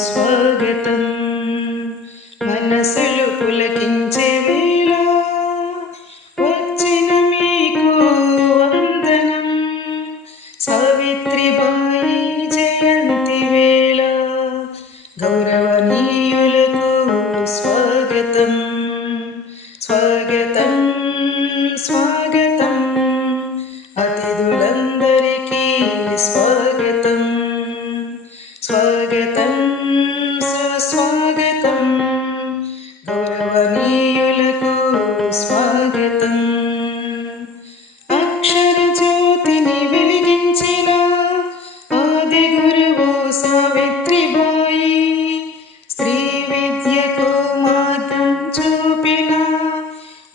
స్వాగతం. మనసులు పులకించే వేళ వచ్చిన మీకు వందనం. సావిత్రిబాయి జయంతి వేళ గౌరవనీయులకు స్వాగతం. స్వాగతం స్వాగతం అతిథులందరికీ స్వాగతం. స్వాగతం సుస్వాగతం గౌరవనీయులకు స్వాగతం. అక్షర జ్యోతిని వెలిగించిన ఆది గురువు సావిత్రిబాయి, స్త్రీ విద్యకు మార్గం చూపిన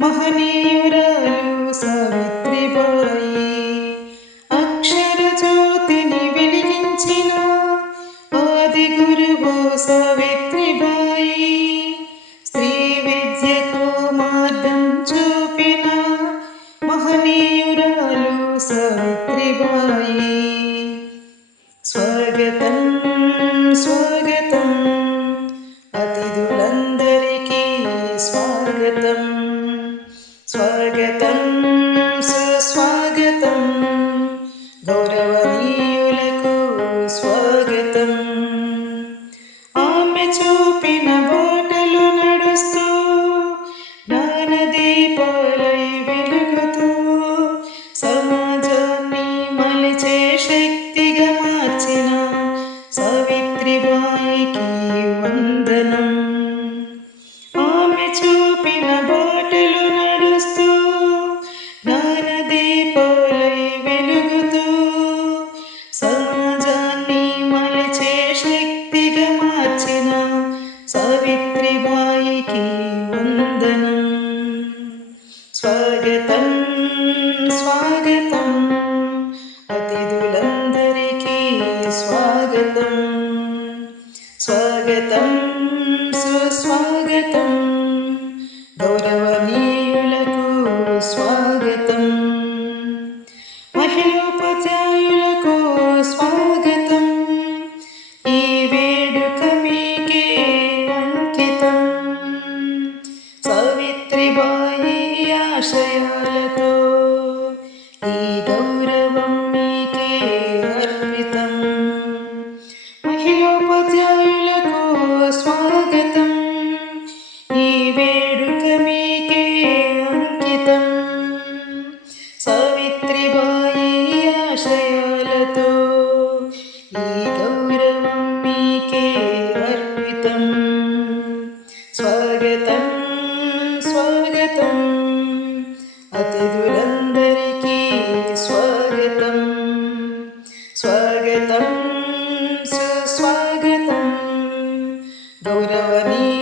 మహనీయురాలు సావిత్రిబాయి. అక్షర జ్యోతిని వెలిగించిన ఆది గురువు సావిత్రిబాయి, స్త్రీ విద్యకు మార్గం చూపిన మహనీయురాలు సావిత్రిబాయి. స్వాగతం స్వాగతం అతిథులందరికీ స్వాగతం. స్వాగతం సుస్వాగతం గౌరవనీయులకు స్వాగతం. ఆమె చూపిన బాటలు నడుస్తూ జ్ఞానదీపాలై వెలుగుతూ సమాజాన్ని మలిచే శక్తిగా మార్చిన సావిత్రిబాయికి వందనం. ఆమె చూపిన బాటలు నడుస్తూ జ్ఞానదీపాలై వెలుగుతూ సమాజాన్ని మలిచే శక్తిగా మార్చిన సావిత్రిబాయికి వందనం. స్వాగతం స్వాగతం అతిథులందరికీ స్వాగతం. స్వాగతం సుస్వాగతం గౌరవనీయులకు స్వాగతం. మహిళోపాధ్యాయులకు స్వాగతం. ఈ వేడుక మీకే అంకితం. సావిత్రిబాయి ఆశయాలతో ఈ గౌరవం మీకే అర్పితం. మహిళోపాధ్యాయులకు స్వాగతం. ఈ వేడుక మీకే అంకితం. సావిత్రిబాయి ఆశయాలతో ఈ గౌరవం మీకే అర్పితం. స్వాగతం స్వాగతం అతిథులందరికీ స్వాగతం. స్వాగతం సుస్వాగతం గౌరవనీయులకు